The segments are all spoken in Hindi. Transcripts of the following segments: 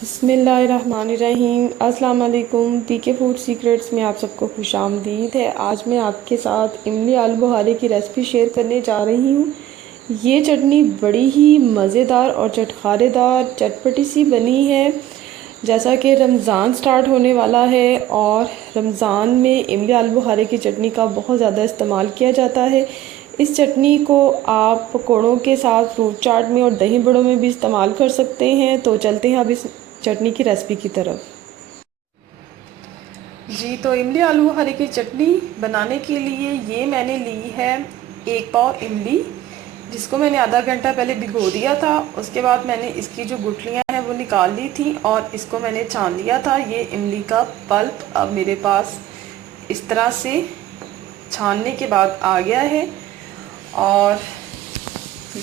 बिस्मिल्लाहिर्रहमानिर्रहीम। अस्सलाम वालेकुम। पीके फूड सीक्रेट्स में आप सबको खुशामदीद है। आज मैं आपके साथ इमली आलू बुखारे की रेसिपी शेयर करने जा रही हूँ। ये चटनी बड़ी ही मज़ेदार और चटखारेदार चटपटी सी बनी है। जैसा कि रमज़ान स्टार्ट होने वाला है और रमज़ान में इमली आलू बुखारे की चटनी का बहुत ज़्यादा इस्तेमाल किया जाता है। इस चटनी को आप पकौड़ों के साथ, फ्रूट चाट में और दही बड़ों में भी इस्तेमाल कर सकते हैं। तो चलते हैं अब इस चटनी की रेसिपी की तरफ। जी, तो इमली आलू बुखारे की चटनी बनाने के लिए ये मैंने ली है 1 पाव इमली, जिसको मैंने आधा घंटा पहले भिगो दिया था। उसके बाद मैंने इसकी जो गुठलियाँ हैं वो निकाल ली थी और इसको मैंने छान लिया था। ये इमली का पल्प अब मेरे पास इस तरह से छानने के बाद आ गया है। और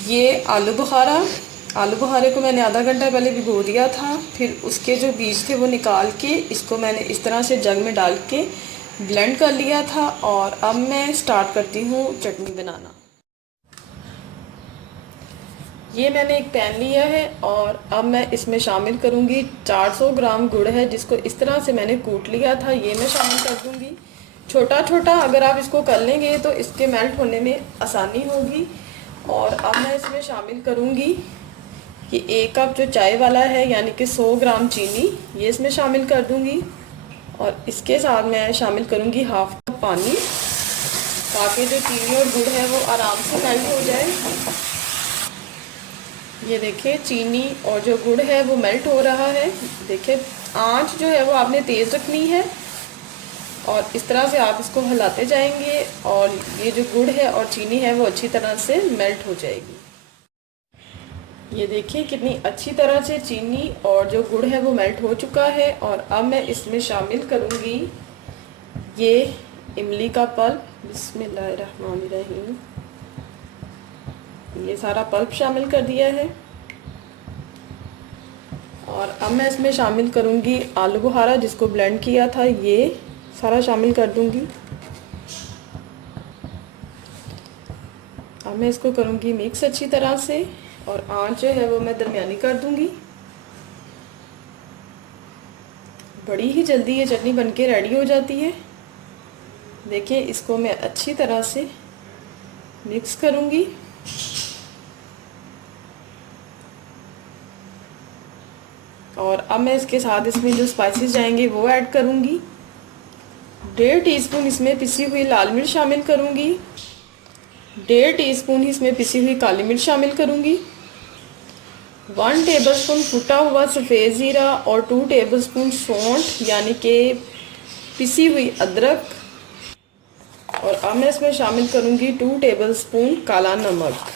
ये आलू बुखारे को मैंने आधा घंटा पहले भिगो दिया था। फिर उसके जो बीज थे वो निकाल के इसको मैंने इस तरह से जग में डाल के ब्लेंड कर लिया था। और अब मैं स्टार्ट करती हूँ चटनी बनाना। ये मैंने एक पैन लिया है और अब मैं इसमें शामिल करूँगी 400 ग्राम गुड़ है, जिसको इस तरह से मैंने कूट लिया था। ये मैं शामिल कर दूँगी। छोटा छोटा अगर आप इसको कर लेंगे तो इसके मेल्ट होने में आसानी होगी। और अब मैं इसमें शामिल करूँगी कि 1 कप जो चाय वाला है, यानी कि 100 ग्राम चीनी, ये इसमें शामिल कर दूँगी। और इसके साथ मैं शामिल करूँगी हाफ कप पानी, ताकि जो चीनी और गुड़ है वो आराम से मेल्ट हो जाए। ये देखिए, चीनी और जो गुड़ है वो मेल्ट हो रहा है। देखिए, आंच जो है वो आपने तेज़ रखनी है और इस तरह से आप इसको हिलाते जाएंगे और ये जो गुड़ है और चीनी है वो अच्छी तरह से मेल्ट हो जाएगी। ये देखिए कितनी अच्छी तरह से चीनी और जो गुड़ है वो मेल्ट हो चुका है। और अब मैं इसमें शामिल करूँगी ये इमली का पल्प। बिस्मिल्लाहिर्रहमानिर्रहीम। ये सारा पल्प शामिल कर दिया है। और अब मैं इसमें शामिल करूँगी आलू बुखारा, जिसको ब्लेंड किया था, ये सारा शामिल कर दूँगी। अब मैं इसको करूँगी मिक्स अच्छी तरह से और आंच जो है वो मैं दरमियानी कर दूँगी। बड़ी ही जल्दी ये चटनी बनके रेडी हो जाती है। देखिए, इसको मैं अच्छी तरह से मिक्स करूँगी। और अब मैं इसके साथ इसमें जो स्पाइसेस जाएंगे वो ऐड करूँगी। 1.5 टीस्पून इसमें पिसी हुई लाल मिर्च शामिल करूँगी। 1.5 टीस्पून इसमें पिसी हुई काली मिर्च शामिल करूँगी। 1 टेबलस्पून फूटा हुआ सफ़ेद ज़ीरा और 2 टेबलस्पून सौंठ, यानी कि पिसी हुई अदरक। और अब मैं इसमें शामिल करूँगी 2 टेबलस्पून काला नमक।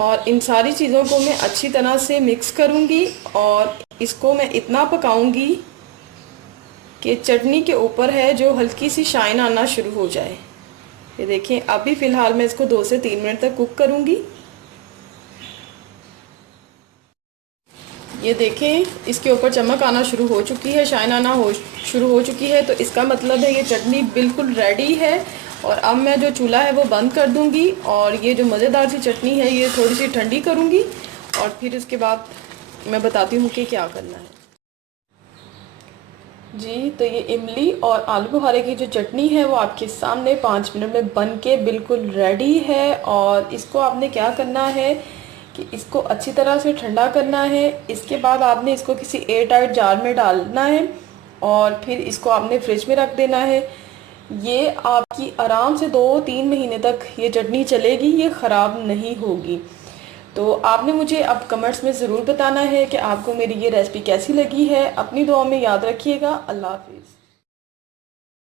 और इन सारी चीज़ों को मैं अच्छी तरह से मिक्स करूँगी और इसको मैं इतना पकाऊँगी कि चटनी के ऊपर है जो हल्की सी शाइन आना शुरू हो जाए। ये देखें, अभी फ़िलहाल मैं इसको 2 से 3 मिनट तक कुक करूँगी। ये देखें, इसके ऊपर चमक आना शुरू हो चुकी है, शाइन आना शुरू हो चुकी है। तो इसका मतलब है ये चटनी बिल्कुल रेडी है। और अब मैं जो चूल्हा है वो बंद कर दूंगी और ये जो मज़ेदार सी चटनी है ये थोड़ी सी ठंडी करूंगी और फिर इसके बाद मैं बताती हूँ कि क्या करना है। जी, तो ये इमली और आलू बुखारे की जो चटनी है वो आपके सामने 5 मिनट में बन के बिल्कुल रेडी है। और इसको आपने क्या करना है कि इसको अच्छी तरह से ठंडा करना है। इसके बाद आपने इसको किसी एयर टाइट जार में डालना है और फिर इसको आपने फ्रिज में रख देना है। ये आपकी आराम से 2-3 महीने तक ये चटनी चलेगी, ये ख़राब नहीं होगी। तो आपने मुझे अब कमेंट्स में ज़रूर बताना है कि आपको मेरी ये रेसिपी कैसी लगी है। अपनी दुआ में याद रखिएगा। अल्लाह हाफिज़।